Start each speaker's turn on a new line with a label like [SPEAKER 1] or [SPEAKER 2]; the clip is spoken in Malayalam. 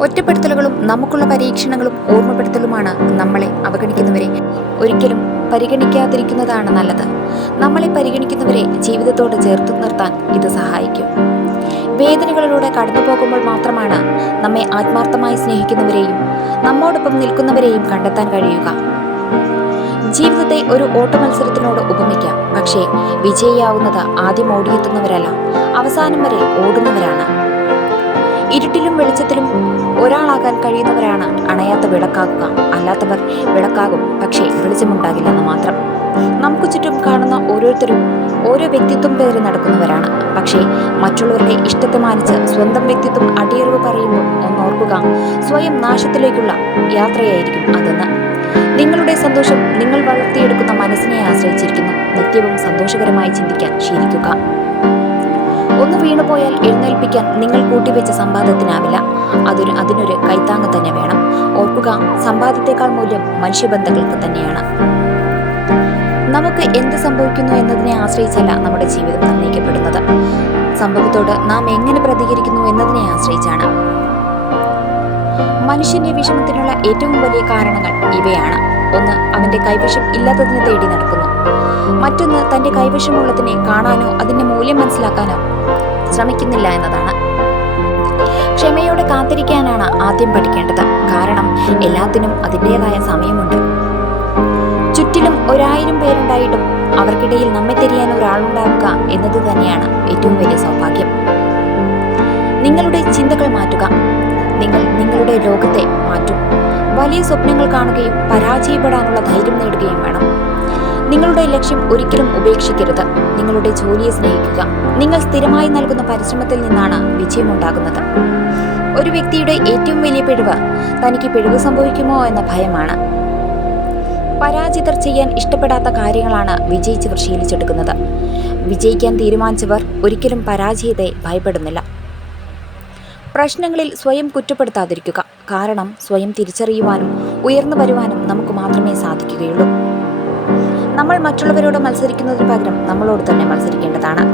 [SPEAKER 1] ഒറ്റപ്പെടുത്തലുകളും നമുക്കുള്ള പരീക്ഷണങ്ങളും ഓർമ്മപ്പെടുത്തലുമാണ് നമ്മളെ അവഗണിക്കുന്നവരെ. ഒരിക്കലും പരിഗണിക്കാതിരിക്കുന്നതാണ് നല്ലത്. നമ്മളെ പരിഗണിക്കുന്നവരെ ജീവിതത്തോട് ചേർത്ത് നിർത്താൻ ഇത് സഹായിക്കും. വേദനകളിലൂടെ കടന്നു പോകുമ്പോൾ മാത്രമാണ് നമ്മെ ആത്മാർത്ഥമായി സ്നേഹിക്കുന്നവരെയും നമ്മോടൊപ്പം നിൽക്കുന്നവരെയും കണ്ടെത്താൻ കഴിയുക. ജീവിതത്തെ ഒരു ഓട്ടമത്സരത്തിനോട് ഉപമിക്കാം. പക്ഷേ വിജയിയാവുന്നത് ആദ്യം ഓടിയെത്തുന്നവരല്ല അവസാനം വരെ ഓടുന്നവരാണ്. ഇരുട്ടിലും വെളിച്ചത്തിലും ഒരാളാകാൻ കഴിയുന്നവരാണ് അണയാത്ത വിളക്കാകുക അല്ലാത്തവർ വിളക്കാകും പക്ഷേ വെളിച്ചമുണ്ടാകില്ലെന്ന് മാത്രം. നമുക്ക് ചുറ്റും കാണുന്ന ഓരോരുത്തരും ഓരോ വ്യക്തിത്വം പേറി നടക്കുന്നവരാണ്. പക്ഷേ മറ്റുള്ളവരുടെ ഇഷ്ടത്തെ മാനിച്ച് സ്വന്തം വ്യക്തിത്വം അടിയറിവ് പറയുമ്പോൾ ഒന്നോർക്കുക സ്വയം നാശത്തിലേക്കുള്ള യാത്രയായിരിക്കും അതെന്ന്. നിങ്ങളുടെ സന്തോഷം നിങ്ങൾ വളർത്തിയെടുക്കുന്ന മനസ്സിനെ ആശ്രയിച്ചിരിക്കുന്നു. നിത്യവും സന്തോഷകരമായി ചിന്തിക്കാൻ ശീലിക്കുക. ഒന്ന് വീണുപോയാൽ എഴുന്നേൽപ്പിക്കാൻ നിങ്ങൾ കൂട്ടിവെച്ച സമ്പാദത്തിനാവില്ല അതൊരു അതിനൊരു കൈത്താങ്ങ് തന്നെ വേണം. ഓർക്കുക സമ്പാദ്യത്തെക്കാൾ മൂല്യം മനുഷ്യബന്ധങ്ങൾക്ക് തന്നെയാണ്. നമുക്ക് എന്ത് സംഭവിക്കുന്നു എന്നതിനെ ആശ്രയിച്ചല്ല നമ്മുടെ ജീവിതം നിർണയിക്കപ്പെടുന്നത് സംഭവത്തോട് നാം എങ്ങനെ പ്രതികരിക്കുന്നു എന്നതിനെ ആശ്രയിച്ചാണ്. മനുഷ്യന്റെ വിഷമത്തിനുള്ള ഏറ്റവും വലിയ കാരണങ്ങൾ ഇവയാണ്. ഒന്ന് അവന്റെ കൈവശം ഇല്ലാത്തതിനെ തേടി നടക്കുന്നു. മറ്റൊന്ന് തന്റെ കൈവശമുള്ളതിനെ കാണാനോ അതിന്റെ മൂല്യം മനസ്സിലാക്കാനോ ശ്രമിക്കുന്നില്ല എന്നതാണ്. ക്ഷമയോടെ കാത്തിരിക്കാനാണ് ആദ്യം പഠിക്കേണ്ടത്. കാരണം എല്ലാത്തിനും അതിന്റെതായ സമയമുണ്ട്. ചുറ്റിലും ഒരായിരം പേരുണ്ടായിട്ടും അവർക്കിടയിൽ നമ്മെ തിരിയാൻ ഒരാളുണ്ടാവുക എന്നത് തന്നെയാണ് ഏറ്റവും വലിയ സൗഭാഗ്യം. നിങ്ങളുടെ ചിന്തകൾ മാറ്റുക. നിങ്ങൾ നിങ്ങളുടെ ലോകത്തെ മാറ്റും. വലിയ സ്വപ്നങ്ങൾ കാണുകയും പരാജയപ്പെടാനുള്ള ധൈര്യം നേടുകയും വേണം. നിങ്ങളുടെ ലക്ഷ്യം ഒരിക്കലും ഉപേക്ഷിക്കരുത്. നിങ്ങളുടെ ജോലിയെ സ്നേഹിക്കുക. നിങ്ങൾ സ്ഥിരമായി നൽകുന്ന പരിശ്രമത്തിൽ നിന്നാണ് വിജയമുണ്ടാകുന്നത്. ഒരു വ്യക്തിയുടെ ഏറ്റവും വലിയ പിഴവ് തനിക്ക് പിഴവ് സംഭവിക്കുമോ എന്ന ഭയമാണ്. പരാജിതർ ചെയ്യാൻ ഇഷ്ടപ്പെടാത്ത കാര്യങ്ങളാണ് വിജയിച്ചവർ ശീലിച്ചെടുക്കുന്നത് വിജയിക്കാൻ തീരുമാനിച്ചവർ ഒരിക്കലും പരാജയത്തെ ഭയപ്പെടുന്നില്ല. പ്രശ്നങ്ങളിൽ സ്വയം കുറ്റപ്പെടുത്താതിരിക്കുക. കാരണം സ്വയം തിരിച്ചറിയുവാനും ഉയർന്നു വരുവാനും നമുക്ക് മാത്രമേ സാധിക്കുകയുള്ളൂ. നമ്മൾ മറ്റുള്ളവരോട് മത്സരിക്കുന്നതിന് പകരം നമ്മളോട് തന്നെ മത്സരിക്കേണ്ടതാണ്.